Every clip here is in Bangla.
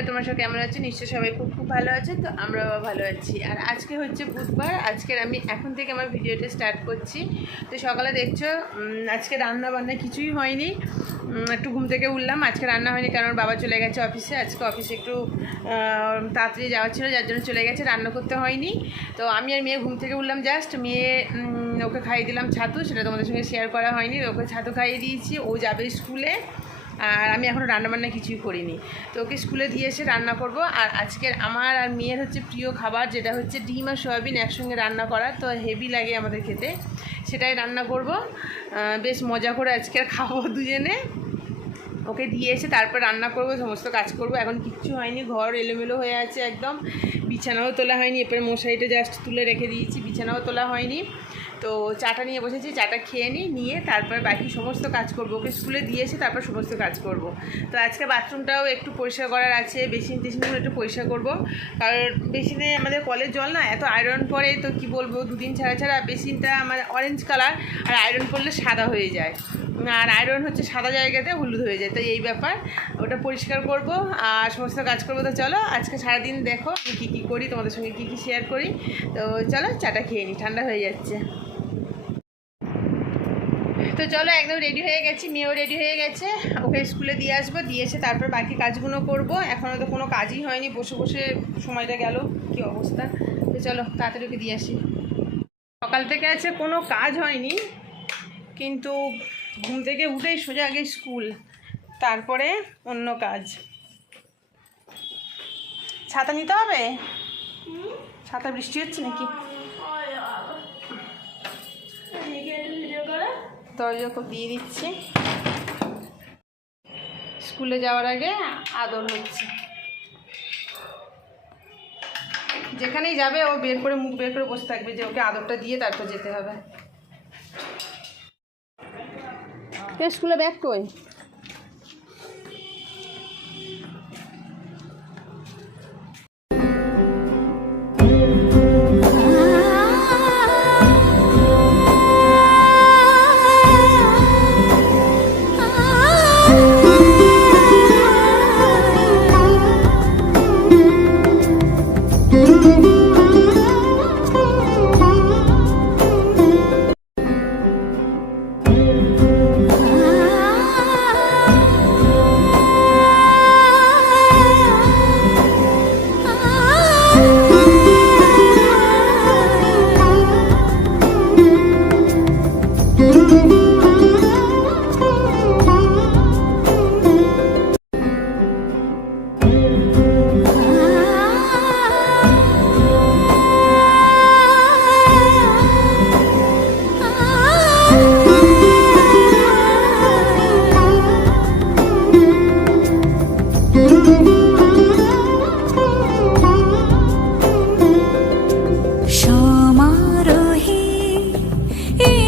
বন্ধুরা তোমার সব কেমন আছে? নিশ্চয়ই সবাই খুব খুব ভালো আছে, তো আমরাও ভালো আছি। আর আজকে হচ্ছে বুধবার, আজকের আমি এখন থেকে আমার ভিডিওটা স্টার্ট করছি। তো সকালে দেখছ আজকে রান্না বান্না কিছুই হয়নি। একটু ঘুম থেকে উঠলাম, আজকে রান্না হয়নি কারণ বাবা চলে গেছে অফিসে আজকে অফিসে একটু তাড়াতাড়ি যাওয়া ছিল, যার জন্য চলে গেছে, রান্না করতে হয়নি। তো আমি আর মেয়ে ঘুম থেকে উঠলাম জাস্ট মেয়ে ওকে খাইয়ে দিলাম ছাতু, সেটা তোমাদের সঙ্গে শেয়ার করা হয়নি, ওকে ছাতু খাইয়ে দিয়েছি, ও যাবে স্কুলে আর আমি এখনও রান্নাবান্না কিছুই করিনি। তো ওকে স্কুলে দিয়ে এসে রান্না করব। আর আজকের আমার আর মেয়ের হচ্ছে প্রিয় খাবার, যেটা হচ্ছে ডিম আর সয়াবিন একসঙ্গে রান্না করা। তো হেভি লাগে আমাদের খেতে। সেটাই রান্না করব। বেশ মজা করে আজকের খাব দুজনে। ওকে দিয়ে এসে তারপর রান্না করব, সমস্ত কাজ করব। এখন কিচ্ছু হয়নি, ঘর এলোমেলো হয়ে আছে একদম। বিছানাও তোলা হয়নি, এরপরে মশারিটা জাস্ট তুলে রেখে দিয়েছি, বিছানাও তোলা হয়নি। তো চাটা নিয়ে বসেছি, চাটা খেয়ে নিই নিয়ে তারপরে বাকি সমস্ত কাজ করব। ওকে স্কুলে দিয়ে এসে তারপর সমস্ত কাজ করব। তো আজকে বাথরুমটাও একটু পরিষ্কার করার আছে, বেসিন টেসিনগুলো একটু পরিষ্কার করব। কারণ বেসিনে আমাদের কলের জল না, এত আয়রন পড়ে, তো কি বলব, দুদিন ছাড়া ছাড়া বেসিনটা আমার অরেঞ্জ কালার আর আয়রন পড়লে সাদা হয়ে যায়। আর আয়রন হচ্ছে সাদা জায়গাতে হলুদ হয়ে যায় তো এই ব্যাপার। ওটা পরিষ্কার করব, আর সমস্ত কাজ করব। তো চলো, আজকে সারাদিন দেখো আমি কী কী করি, তোমাদের সঙ্গে কী কী শেয়ার করি। তো চলো, চাটা খেয়ে নিই ঠান্ডা হয়ে যাচ্ছে। তো চলো একদম রেডি হয়ে গেছি মেয়েও রেডি হয়ে গেছে। ওকে স্কুলে দিয়ে আসব দিয়ে এসে তারপর বাকি কাজগুলো করব। এখনও তো কোনো কাজই হয়নি বসে বসে সময়টা গেল কি অবস্থা? তো চলো তাড়াতাড়ি ওকে দিয়ে আসি। সকাল থেকে আছে কোনো কাজ হয়নি কিন্তু ঘুম থেকে উঠেই সোজা আগে স্কুল তারপরে অন্য কাজ। ছাতা নিতে হবে? ছাতা বৃষ্টি হচ্ছে নাকি? খুব দিয়ে দিচ্ছি। স্কুলে যাওয়ার আগে আদর হচ্ছে। যেখানেই যাবে ও বের করে, মুখ বের করে বসে থাকবে যে ওকে আদরটা দিয়ে তারপর যেতে হবে। স্কুলে ব্যাগ কই?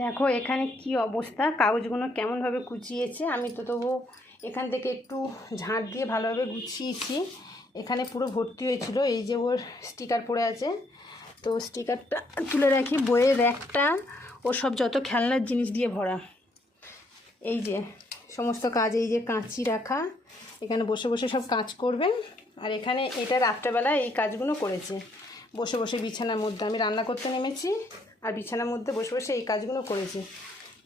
দেখো, এখানে কি অবস্থা? কাগজগুলো কেমনভাবে কুচিয়েছে? আমি তো তবু এখান থেকে একটু ঝাঁট দিয়ে ভালোভাবে গুছিয়েছি। এখানে পুরো ভর্তি হয়েছিল। এই যে ওর স্টিকার পড়ে আছে। তো স্টিকারটা তুলে রাখি, বইয়ের র্যাকটা, ও সব যত খেলনার জিনিস দিয়ে ভরা। এই যে, সমস্ত কাজ, এই যে কাঁচি রাখা। এখানে বসে বসে সব কাজ করবেন। আর এখানে এটা রাত্রেবেলা এই কাজগুলো করেছে। বসে বসে বিছানার মধ্যে। আমি রান্না করতে নেমেছি। আর বিছানার মধ্যে বসে বসে এই কাজগুলো করেছি।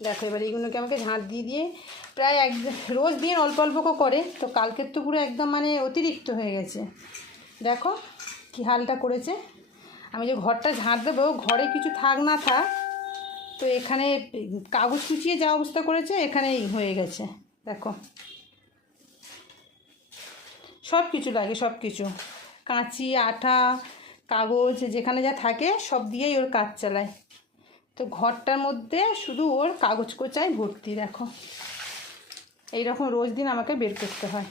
দেখো, এবার এইগুলোকে আমাকে ঝাঁট দিয়ে দিয়ে প্রায় এক রোজ দিন অল্প অল্প করে তো কালকের তো পুরো একদম মানে অতিরিক্ত হয়ে গেছে। দেখো কি হালটা করেছে। আমি যে ঘরটা ঝাঁট দেবো, ঘরে কিছু থাক না থাক, তো এখানে কাগজ কুচিয়ে যা অবস্থা করেছে এখানে এই হয়ে গেছে। দেখো। সব কিছু লাগে, সব কিছু। কাঁচি, আঠা, কাগজ, যেখানে যা থাকে, সব দিয়েই ওর কাজ চালায়। তো ঘরটার মধ্যে শুধু ওর কাগজ কোচায় ভর্তি, দেখো। এইরকম রোজ দিন আমাকে বের করতে হয়।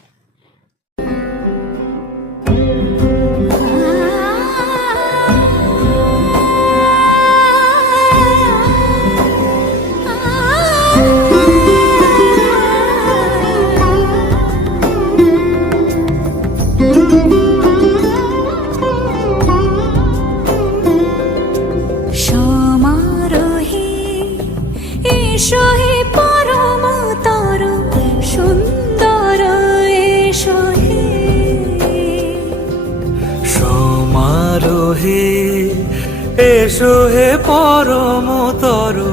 এসো হে পরম তরু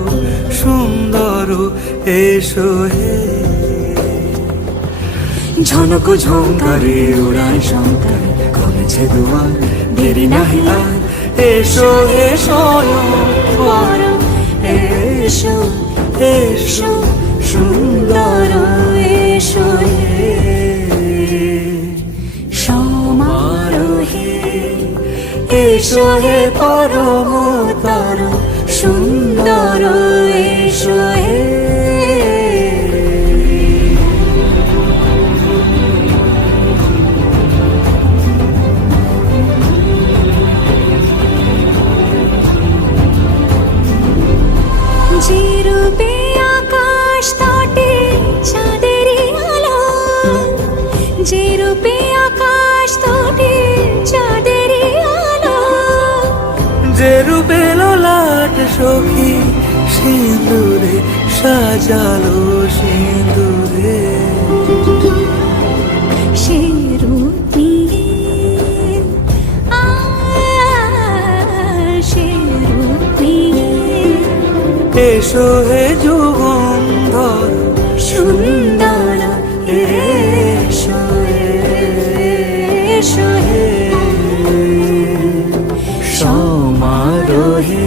সুন্দর এসো হে। ঝনক ঝঙ্কারে উড়ায় শঙ্কার কমেছে দুয়ার দেরি নাহি আর। এসো সরম এসো এসো। সুন্দর এসো হে সখী সিঁদুরে সাজালো সিঁদুরে। এসো হে যুগন্ধর সুন্দর এসো এসো হে। সমারোহে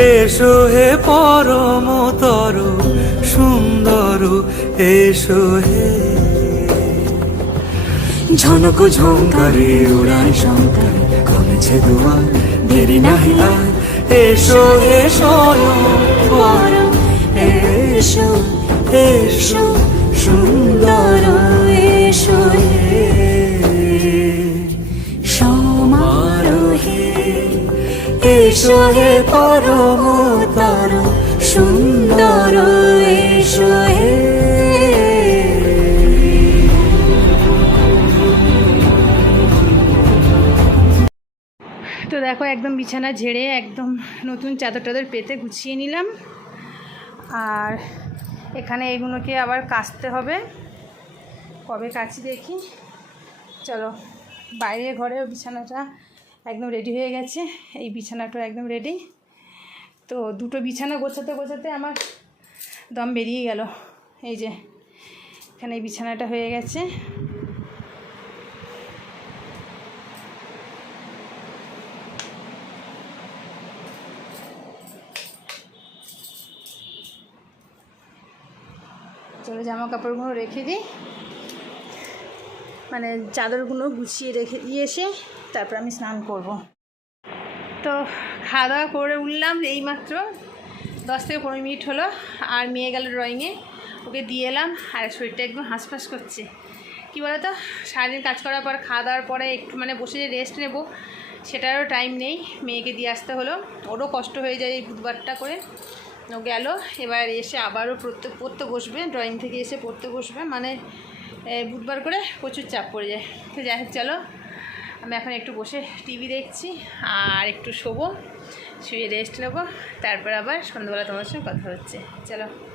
এসো হে পরমতর সুন্দর এসো হে। ঝনক ঝঙ্কারে উড়ায় শঙ্কার কমেছে দুয়ার দেরি নাহি আর। এসো এসো পর এসো এসো। সুন্দর এসো হে পরমতর সুন্দর তো দেখো, একদম বিছানা ঝেড়ে একদম নতুন চাদর টাদর পেতে গুছিয়ে নিলাম। আর এখানে এগুলোকে আবার কাচতে হবে। কবে কাচি দেখি? চলো, বাইরে ঘরে বিছানাটা একদম রেডি হয়ে গেছে। এই বিছানাটাও একদম রেডি তো দুটো বিছানা গোছাতে গোছাতে আমার দম বেরিয়ে গেল। এই যে, এখানে এই বিছানাটা হয়ে গেছে। চলো জামা কাপড়গুলো রেখে দিই। মানে চাদরগুলো গুছিয়ে রেখে দিয়ে এসে তারপর আমি স্নান করব। তো খাওয়া দাওয়া করে উঠলাম এইমাত্র, দশ থেকে পনেরো মিনিট হলো, আর মেয়ে গেল ড্রয়িংয়ে ওকে দিয়ে এলাম, আর শরীরটা একদম হাঁসফাঁস করছে। কী বলতো, সারাদিন কাজ করার পর খাওয়া দাওয়ার পরে একটু মানে বসে যে রেস্ট নেব, সেটারও টাইম নেই, মেয়েকে দিয়ে আসতে হলো। ওরও কষ্ট হয়ে যায় এই বুধবারটা করে। ও গেল, এবার এসে আবারও পড়তে পড়তে বসবে ড্রয়িং থেকে এসে পড়তে বসবে মানে বুধবার করে প্রচুর চাপ পড়ে যায়। তো যাই হোক, চলো। আমি এখন একটু বসে টিভি দেখছি আর একটু শোবো, শুয়ে রেস্ট নেব। তারপর আবার সন্ধ্যাবেলা তোমার সঙ্গে কথা হচ্ছে। চলো।